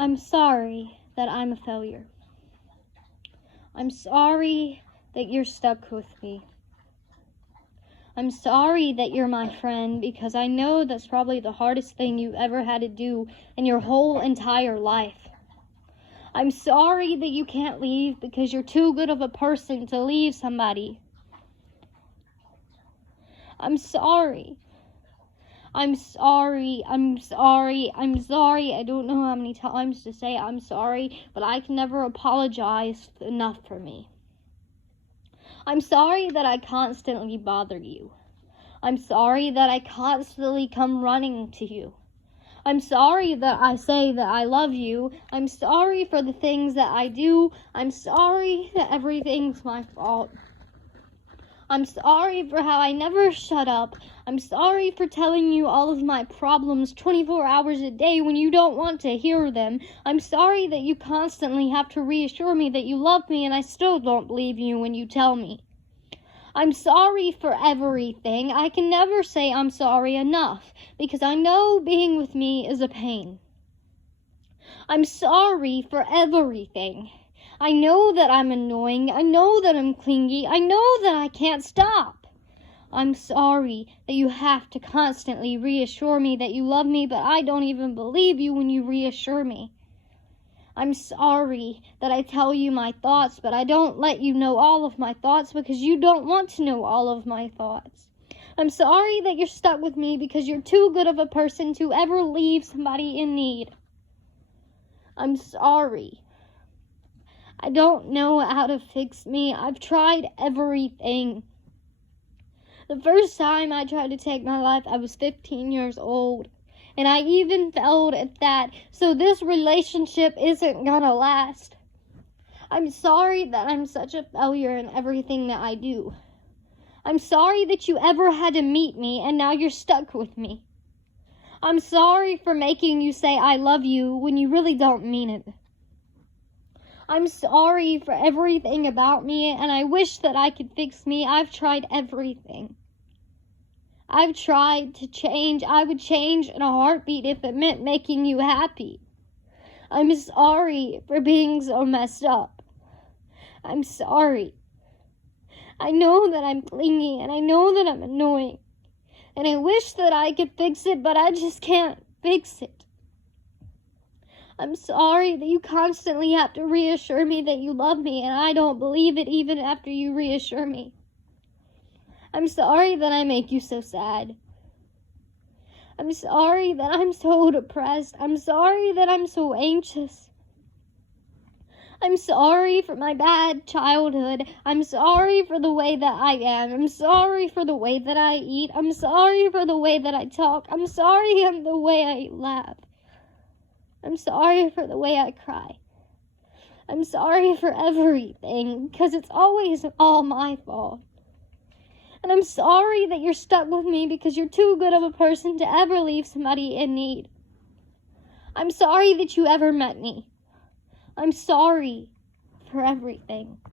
I'm sorry that I'm a failure. I'm sorry that you're stuck with me. I'm sorry that you're my friend, because I know that's probably the hardest thing you've ever had to do in your whole entire life. I'm sorry that you can't leave because you're too good of a person to leave somebody. I'm sorry. I'm sorry. I'm sorry. I'm sorry. I don't know how many times to say I'm sorry, but I can never apologize enough for me. I'm sorry that I constantly bother you. I'm sorry that I constantly come running to you. I'm sorry that I say that I love you. I'm sorry for the things that I do. I'm sorry that everything's my fault. I'm sorry for how I never shut up. I'm sorry for telling you all of my problems 24 hours a day when you don't want to hear them. I'm sorry that you constantly have to reassure me that you love me and I still don't believe you when you tell me. I'm sorry for everything. I can never say I'm sorry enough because I know being with me is a pain. I'm sorry for everything. I know that I'm annoying. I know that I'm clingy. I know that I can't stop. I'm sorry that you have to constantly reassure me that you love me, but I don't even believe you when you reassure me. I'm sorry that I tell you my thoughts, but I don't let you know all of my thoughts because you don't want to know all of my thoughts. I'm sorry that you're stuck with me because you're too good of a person to ever leave somebody in need. I'm sorry. I don't know how to fix me. I've tried everything. The first time I tried to take my life, I was 15 years old. And I even failed at that. So this relationship isn't gonna last. I'm sorry that I'm such a failure in everything that I do. I'm sorry that you ever had to meet me and now you're stuck with me. I'm sorry for making you say I love you when you really don't mean it. I'm sorry for everything about me, and I wish that I could fix me. I've tried everything. I've tried to change. I would change in a heartbeat if it meant making you happy. I'm sorry for being so messed up. I'm sorry. I know that I'm clingy, and I know that I'm annoying. And I wish that I could fix it, but I just can't fix it. I'm sorry that you constantly have to reassure me that you love me, and I don't believe it even after you reassure me. I'm sorry that I make you so sad. I'm sorry that I'm so depressed. I'm sorry that I'm so anxious. I'm sorry for my bad childhood. I'm sorry for the way that I am. I'm sorry for the way that I eat. I'm sorry for the way that I talk. I'm sorry for the way I laugh. I'm sorry for the way I cry. I'm sorry for everything, because it's always all my fault. And I'm sorry that you're stuck with me because you're too good of a person to ever leave somebody in need. I'm sorry that you ever met me. I'm sorry for everything.